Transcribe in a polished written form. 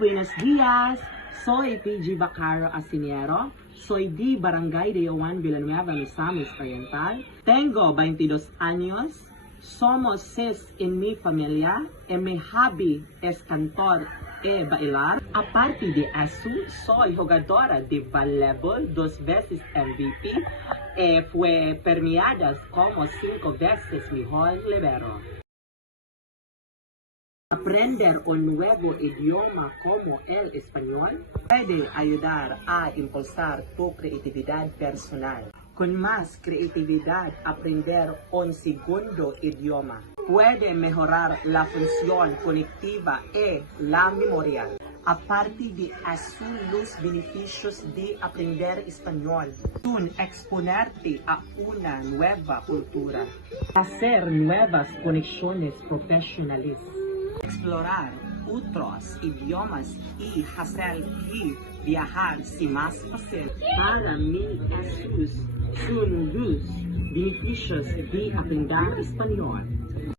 buenos días. Soy PG Bacaro Asiniero. Soy de Barangay de Juan Villanueva, Misamis Oriental. Tengo 22 años. Somos 6 en mi familia. Mi hobby es cantar y bailar. Aparte de eso, soy jugadora de voleibol, 2 veces MVP. Fue premiada como 5 veces mejor libero. Aprender un nuevo idioma como el español puede ayudar a impulsar tu creatividad personal. Con más creatividad, aprender un segundo idioma puede mejorar la función cognitiva y la memoria. Aparte de eso, los beneficios de aprender español son exponerte a una nueva cultura, hacer nuevas conexiones profesionales, explorar otros idiomas y hacer que viajar sea más fácil. Para mí, esos son los beneficios de aprender español.